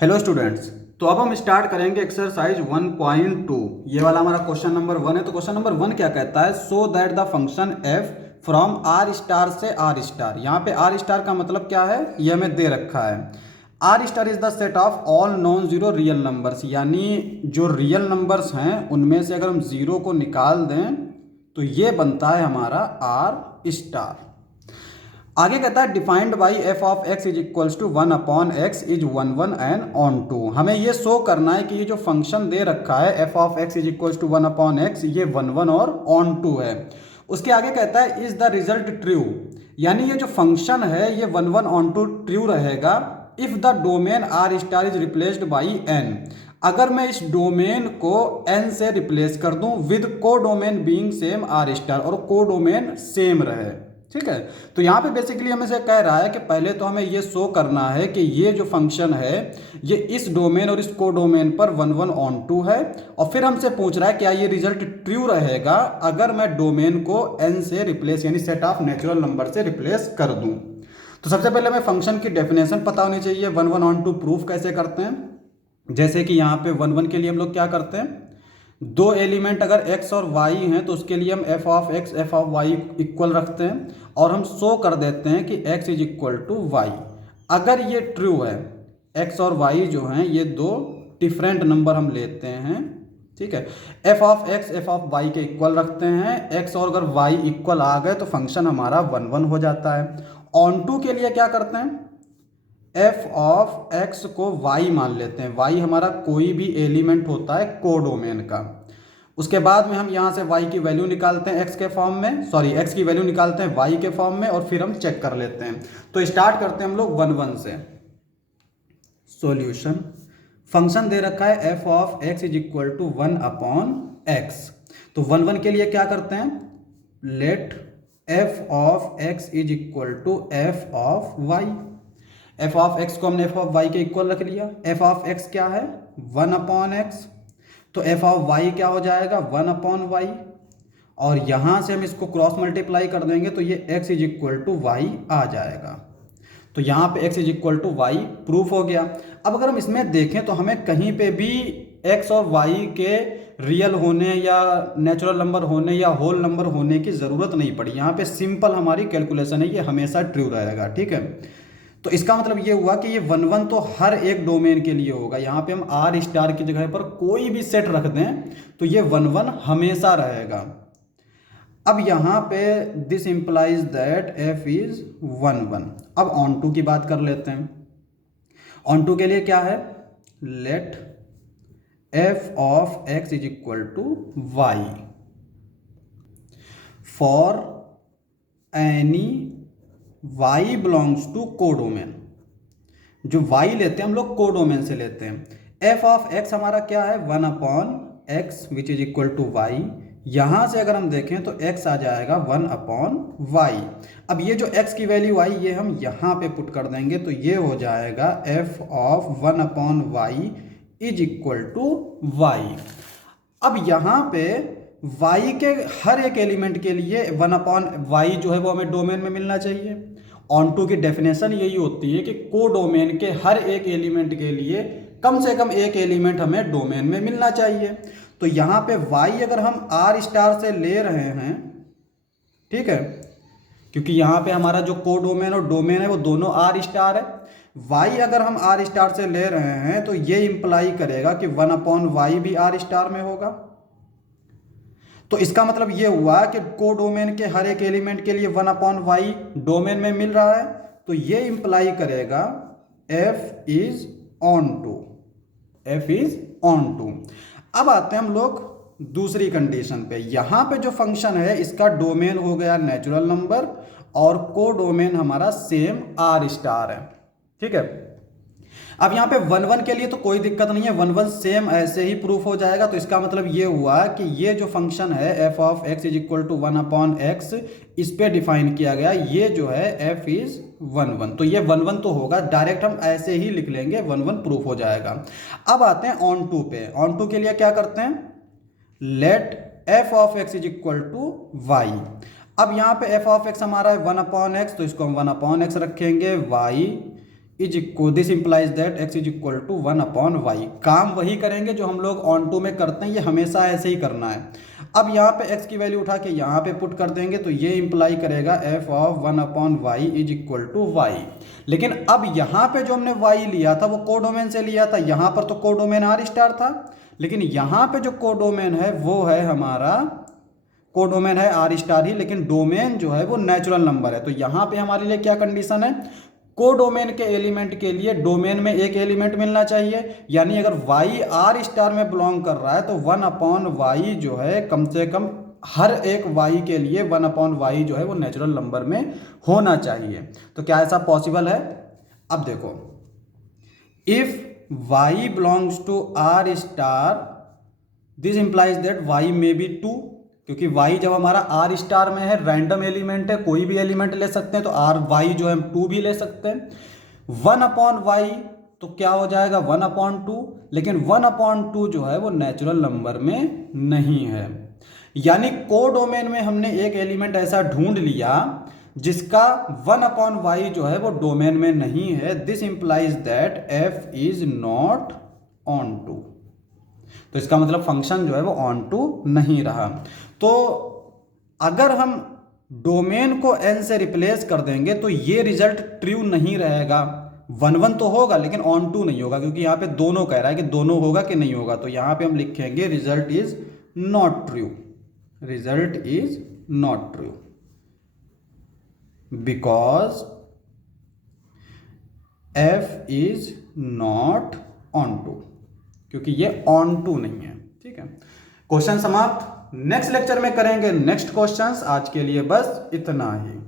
Hello students. तो अब हम स्टार्ट करेंगे एक्सरसाइज 1.2। ये वाला हमारा क्वेश्चन नंबर 1 है। तो क्वेश्चन नंबर 1 क्या कहता है, so that the function f from R star से आर स्टार। यहाँ पे आर स्टार का मतलब क्या है, ये हमें दे रखा है। R star is the set of all non zero real numbers, यानी जो रियल नंबर्स हैं उनमें से अगर हम जीरो को निकाल दें तो ये बनता है हमारा आर स्टार। आगे कहता है defined by f of x is equals to 1/x is 1 1 and onto. हमें ये शो करना है कि ये जो फंक्शन दे रखा है f of x is equals to 1/x, ये 1 1 और ऑन टू है। उसके आगे कहता है इज द रिजल्ट ट्रू, यानी ये जो फंक्शन है ये 1 1 ऑन टू ट्रू रहेगा if the domain R star is replaced by N. अगर मैं इस डोमेन को एन से रिप्लेस कर दूं with codomain being same R star, और को डोमेन सेम रहे। ठीक है, तो यहाँ पे बेसिकली हमें से कह रहा है कि पहले तो हमें ये शो करना है कि ये जो फंक्शन है ये इस डोमेन और इस को डोमेन पर 1 1 ऑन टू है, और फिर हमसे पूछ रहा है क्या ये रिजल्ट ट्रू रहेगा अगर मैं डोमेन को एन से रिप्लेस यानी सेट ऑफ नेचुरल नंबर से रिप्लेस कर दूं। तो सबसे पहले हमें फंक्शन की डेफिनेशन पता होनी चाहिए। 1 1 ऑन टू प्रूफ कैसे करते हैं, जैसे कि यहाँ पे 1 1 के लिए हम लोग क्या करते हैं, दो एलिमेंट अगर x और y हैं तो उसके लिए हम f of x f of y equal रखते हैं और हम शो कर देते हैं कि x is equal to y. अगर ये ट्रू है, x और y जो हैं ये दो डिफरेंट नंबर हम लेते हैं, ठीक है, f of x f of y के इक्वल रखते हैं, x और अगर y इक्वल आ गए तो फंक्शन हमारा 1 1 हो जाता है। ऑन टू के लिए क्या करते हैं, f ऑफ x को y मान लेते हैं, y हमारा कोई भी एलिमेंट होता है कोडोमेन का। उसके बाद में हम यहाँ से y की वैल्यू निकालते हैं x के फॉर्म में, सॉरी x की वैल्यू निकालते हैं y के फॉर्म में, और फिर हम चेक कर लेते हैं। तो स्टार्ट करते हैं हम लोग 1 1 से। सॉल्यूशन, फंक्शन दे रखा है f of x is equal to 1/x। तो 1 1 के लिए क्या करते हैं, let f of x is equal to f of y। f of x को हमने f ऑफ y के इक्वल रख लिया। f ऑफ x क्या है 1/x, तो f ऑफ y क्या हो जाएगा 1/y, और यहाँ से हम इसको क्रॉस मल्टीप्लाई कर देंगे तो ये x is equal to y आ जाएगा। तो यहाँ पे x is equal to y proof हो गया। अब अगर हम इसमें देखें तो हमें कहीं पे भी x और y के रियल होने या नेचुरल नंबर होने या होल नंबर होने की ज़रूरत नहीं पड़ी। यहाँ पे सिंपल हमारी कैलकुलेशन है, ये हमेशा ट्रू रहेगा। ठीक है, तो इसका मतलब ये हुआ कि ये 1 1 तो हर एक डोमेन के लिए होगा। यहाँ पे हम आर स्टार की जगह पर कोई भी सेट रख दें तो ये 1 1 हमेशा रहेगा। अब यहाँ पे this implies that f is 1 1। अब ऑन टू की बात कर लेते हैं। ऑन टू के लिए क्या है, let f of x is equal to y for any y belongs to codomain. जो y लेते हैं हम लोग कोडोमेन से लेते हैं। f ऑफ x हमारा क्या है 1/x which is equal to y. यहाँ से अगर हम देखें तो x आ जाएगा 1/y। अब ये जो x की वैल्यू आई ये हम यहाँ पे पुट कर देंगे तो ये हो जाएगा f of 1/y is equal to y. अब यहाँ पे y के हर एक एलिमेंट के लिए 1/y जो है वो हमें डोमेन में मिलना चाहिए। ऑन टू की डेफिनेशन यही होती है कि को डोमेन के हर एक एलिमेंट के लिए कम से कम एक एलिमेंट हमें डोमेन में मिलना चाहिए। तो यहाँ पे y अगर हम r स्टार से ले रहे हैं, ठीक है, क्योंकि यहाँ पे हमारा जो को डोमेन और डोमेन है वो दोनों r स्टार है। y अगर हम r स्टार से ले रहे हैं तो ये इंप्लाई करेगा कि 1/y भी r स्टार में होगा। तो इसका मतलब ये हुआ कि को डोमेन के हर एक एलिमेंट के लिए 1/y डोमेन में मिल रहा है, तो ये इंप्लाई करेगा f is onto, f is onto. अब आते हैं हम लोग दूसरी कंडीशन पे। यहाँ पे जो फंक्शन है इसका डोमेन हो गया नेचुरल नंबर और को डोमेन हमारा सेम r स्टार है। ठीक है, अब यहाँ पे 1 1 के लिए तो कोई दिक्कत नहीं है, 1 1 सेम ऐसे ही प्रूफ हो जाएगा। तो इसका मतलब ये हुआ कि ये जो फंक्शन है f of x is equal to 1/x, इस पे डिफाइन किया गया ये जो है f इज 1 1। तो ये 1 1 तो होगा, डायरेक्ट हम ऐसे ही लिख लेंगे 1 1 प्रूफ हो जाएगा। अब आते हैं ऑन टू पे। ऑन टू के लिए क्या करते हैं, let f of x is equal to y. अब यहाँ पे f ऑफ x हमारा है 1/x, तो इसको हम 1/x रखेंगे, y is equal, this implies that x is equal to 1/y। काम वही करेंगे जो हम लोग ऑन टू में करते हैं, ये हमेशा ऐसे ही करना है। अब यहाँ पे x की वैल्यू उठा के यहाँ पे पुट कर देंगे तो ये इंप्लाई करेगा f of 1/y is equal to y। लेकिन अब यहाँ पे जो हमने y लिया था वो कोडोमेन से लिया था, यहाँ पर तो कोडोमेन आर स्टार था, लेकिन यहाँ पे जो कोडोमेन है वो है हमारा, कोडोमेन है आर स्टार ही, लेकिन डोमेन जो है वो नेचुरल नंबर है। तो यहाँ पे हमारे लिए क्या कंडीशन है, कोडोमेन के एलिमेंट के लिए डोमेन में एक एलिमेंट मिलना चाहिए, यानी अगर y आर स्टार में बिलोंग कर रहा है तो 1/y जो है कम से कम हर एक y के लिए 1/y जो है वो नेचुरल नंबर में होना चाहिए। तो क्या ऐसा पॉसिबल है? अब देखो, if y belongs to R star this implies that y may be 2, क्योंकि y जब हमारा आर स्टार में है, रैंडम एलिमेंट है, कोई भी एलिमेंट ले सकते हैं, तो आर y जो है हम 2 भी ले सकते हैं। 1/y तो क्या हो जाएगा 1/2, लेकिन 1/2 जो है वो नेचुरल नंबर में नहीं है। यानी कोडोमेन में हमने एक एलिमेंट ऐसा ढूंढ लिया जिसका 1/y जो है वो डोमेन में नहीं है। This implies that f is not onto. तो इसका मतलब फंक्शन जो है वो ऑन टू नहीं रहा। तो अगर हम डोमेन को n से रिप्लेस कर देंगे तो ये रिजल्ट ट्रू नहीं रहेगा, 1/1 तो होगा लेकिन ऑन टू नहीं होगा, क्योंकि यहाँ पे दोनों कह रहा है कि दोनों होगा कि नहीं होगा। तो यहाँ पे हम लिखेंगे result is not true, result is not true because f is not onto, क्योंकि ये ऑन टू नहीं है। ठीक है, क्वेश्चन समाप्त। नेक्स्ट लेक्चर में करेंगे नेक्स्ट क्वेश्चंस। आज के लिए बस इतना ही।